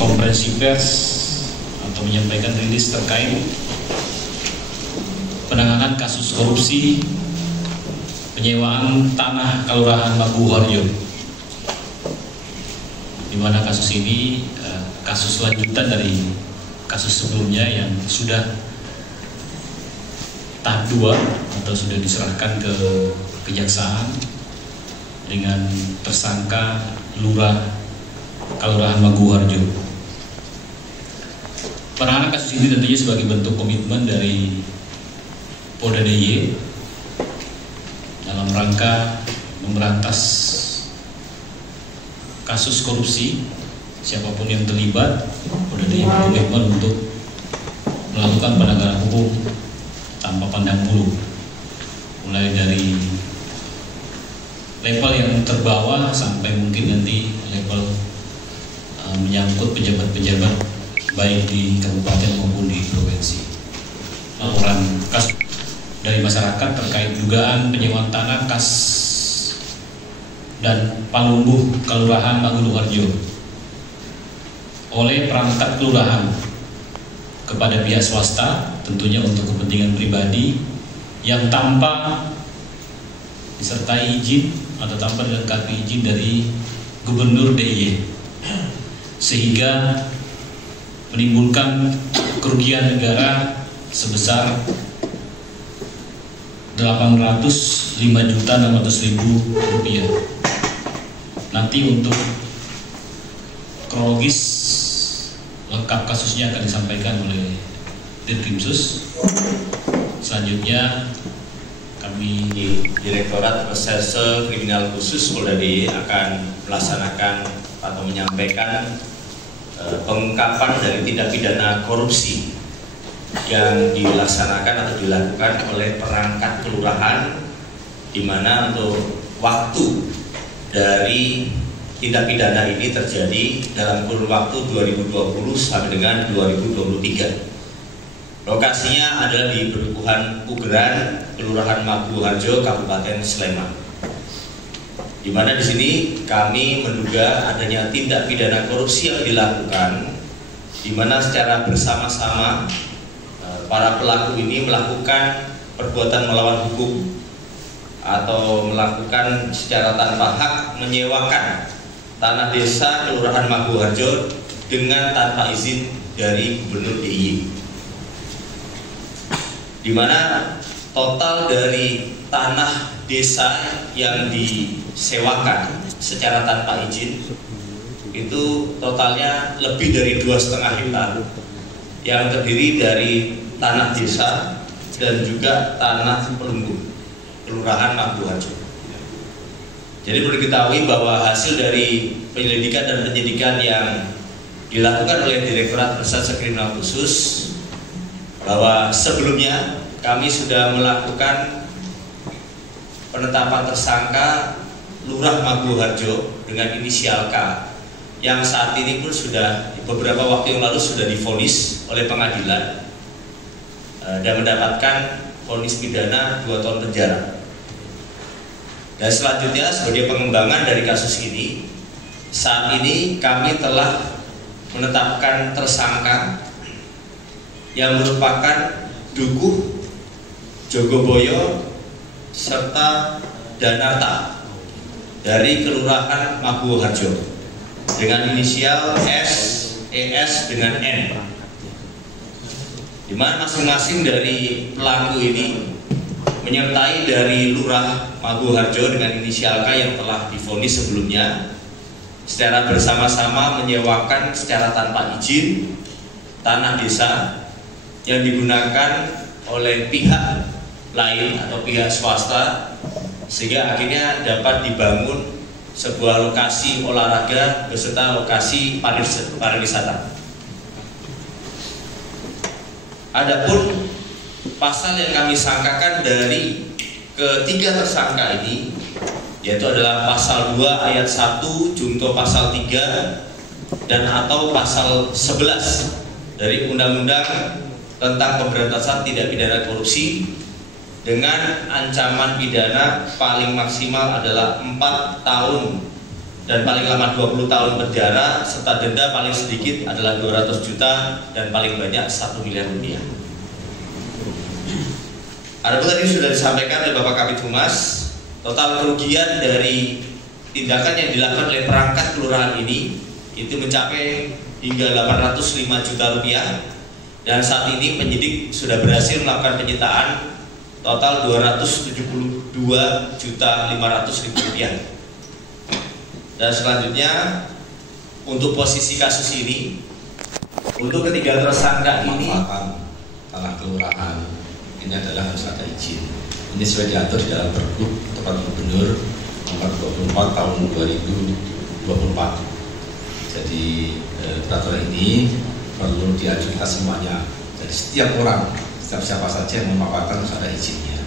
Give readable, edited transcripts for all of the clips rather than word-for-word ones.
konferensi pers atau menyampaikan rilis terkait penanganan kasus korupsi penyewaan tanah Kelurahan Maguwoharjo, di mana kasus ini kasus lanjutan dari kasus sebelumnya yang sudah tahap 2 atau sudah diserahkan ke kejaksaan dengan tersangka Lurah Kelurahan Maguwoharjo. Penanganan kasus ini tentunya sebagai bentuk komitmen dari Polda DIY dalam rangka memberantas kasus korupsi. Siapapun yang terlibat, Polda DIY berkomitmen untuk melakukan penegakan hukum tanpa pandang bulu, mulai dari level yang terbawah sampai mungkin nanti level menyangkut pejabat-pejabat baik di kabupaten maupun di provinsi. Laporan kasus dari masyarakat terkait dugaan penyewaan tanah kas dan Palumbuh Kelurahan Maguwoharjo oleh perangkat kelurahan kepada pihak swasta, tentunya untuk kepentingan pribadi yang tanpa disertai izin atau tanpa dilengkapi izin dari Gubernur DIY, sehingga menimbulkan kerugian negara sebesar 805.600.000 rupiah. Nanti untuk kronologis lengkap kasusnya akan disampaikan oleh Dirkrimsus. Selanjutnya kami Direktorat Reserse Kriminal Khusus Polda DIY akan melaksanakan atau menyampaikan pengungkapan dari tindak pidana korupsi yang dilaksanakan atau dilakukan oleh perangkat kelurahan, di mana untuk waktu dari tindak pidana ini terjadi dalam kurun waktu 2020 sampai dengan 2023. Lokasinya adalah di Pedukuhan Pugeran, Kelurahan Maguwoharjo, Kabupaten Sleman. Di mana di sini kami menduga adanya tindak pidana korupsi yang dilakukan, di mana secara bersama-sama para pelaku ini melakukan perbuatan melawan hukum atau melakukan secara tanpa hak menyewakan tanah desa Kelurahan Maguwoharjo dengan tanpa izin dari Gubernur DIY. Di mana total dari tanah desa yang disewakan secara tanpa izin itu totalnya lebih dari 2,5 hektar, yang terdiri dari tanah desa dan juga tanah Palumbuh Kelurahan Maguwoharjo. Jadi perlu diketahui bahwa hasil dari penyelidikan dan penyidikan yang dilakukan oleh Direktorat Reserse Kriminal Khusus, bahwa sebelumnya kami sudah melakukan penetapan tersangka Lurah Maguwoharjo dengan inisial K, yang saat ini pun sudah beberapa waktu yang lalu sudah divonis oleh pengadilan dan mendapatkan vonis pidana 2 tahun penjara. Dan selanjutnya sebagai pengembangan dari kasus ini, saat ini kami telah menetapkan tersangka yang merupakan Dukuh, Jogoboyo serta Danarta dari Kelurahan Maguwoharjo dengan inisial S, ES dengan N, di mana masing-masing dari pelaku ini menyertai dari Lurah Maguwoharjo dengan inisial K yang telah divonis sebelumnya, secara bersama-sama menyewakan secara tanpa izin tanah desa yang digunakan oleh pihak lain atau pihak swasta, sehingga akhirnya dapat dibangun sebuah lokasi olahraga beserta lokasi pariwisata. Adapun pasal yang kami sangkakan dari ketiga tersangka ini, yaitu adalah pasal 2 ayat 1 junto pasal 3 dan atau pasal 11 dari Undang-Undang tentang Pemberantasan Tindak Pidana Korupsi, dengan ancaman pidana paling maksimal adalah 4 tahun dan paling lama 20 tahun penjara serta denda paling sedikit adalah 200 juta dan paling banyak 1 miliar rupiah. Adapun tadi sudah disampaikan oleh Bapak Kabid Humas, total kerugian dari tindakan yang dilakukan oleh perangkat kelurahan ini itu mencapai hingga 805 juta rupiah, dan saat ini penyidik sudah berhasil melakukan penyitaan total 272 juta 500 ribu rupiah. Dan selanjutnya untuk posisi kasus ini, untuk ketiga tersangka ini tanah kelurahan ini adalah harus ada izin. Ini sudah diatur di dalam Pergub Tempat Gubernur nomor 24 tahun 2024. Jadi peraturan ini perlu diajukan semuanya. Jadi setiap orang, setiap siapa saja yang memaparkan harus ada izinnya.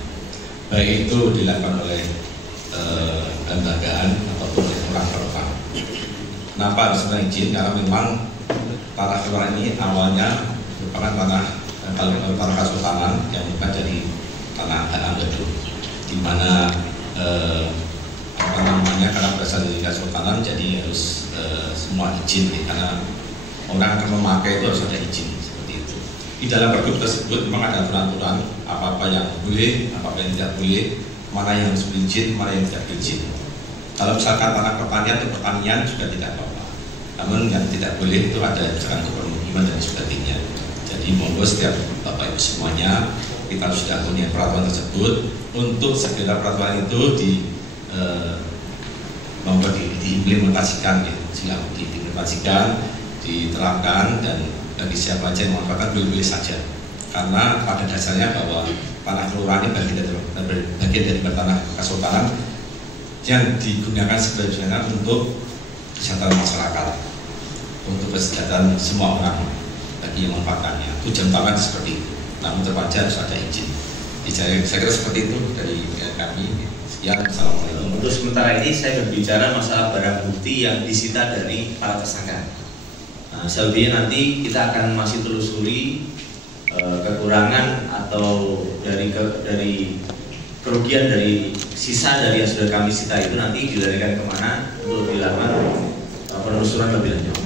Baik itu dilakukan oleh lembagaan ataupun oleh orang per orang. Kenapa harus ada izin? Karena memang tanah kelurahan ini awalnya merupakan tanah kesultanan yang bukan dari tanah Anggedo, di mana karena berasal dari kesultanan jadi harus semua izin ya, karena orang akan memakai itu harus ada izin seperti itu. Di dalam pergub tersebut memang ada aturan apa yang boleh, apa yang tidak boleh, mana yang harus berizin, mana yang tidak berizin. Kalau misalkan tanah pertanian atau pertanian juga tidak apa-apa, namun yang tidak boleh itu ada misalkan permukiman dan sebagainya. Jadi monggo setiap Bapak Ibu semuanya kita sudah punya peraturan tersebut, untuk segera peraturan itu diimplementasikan ya, silakan diimplementasikan, diterapkan, dan bagi siapa saja yang memanfaatkan boleh-boleh saja. Karena pada dasarnya bahwa tanah kelurahan ini bagian dari tanah kesultanan yang digunakan sebenarnya untuk kesejahteraan masyarakat, untuk kesejahteraan semua orang bagi yang memanfaatkannya. Tujuan utama seperti itu. Namun terpaksa harus ada izin. Saya kira seperti itu dari kami. Sekian, assalamualaikum. Untuk sementara ini saya berbicara masalah barang bukti yang disita dari para tersangka. Nah, selebihnya nanti kita akan masih telusuri kekurangan atau dari kerugian dari sisa dari yang sudah kami sita itu nanti dilarikan kemana untuk dilakukan penelusuran lebih lanjut.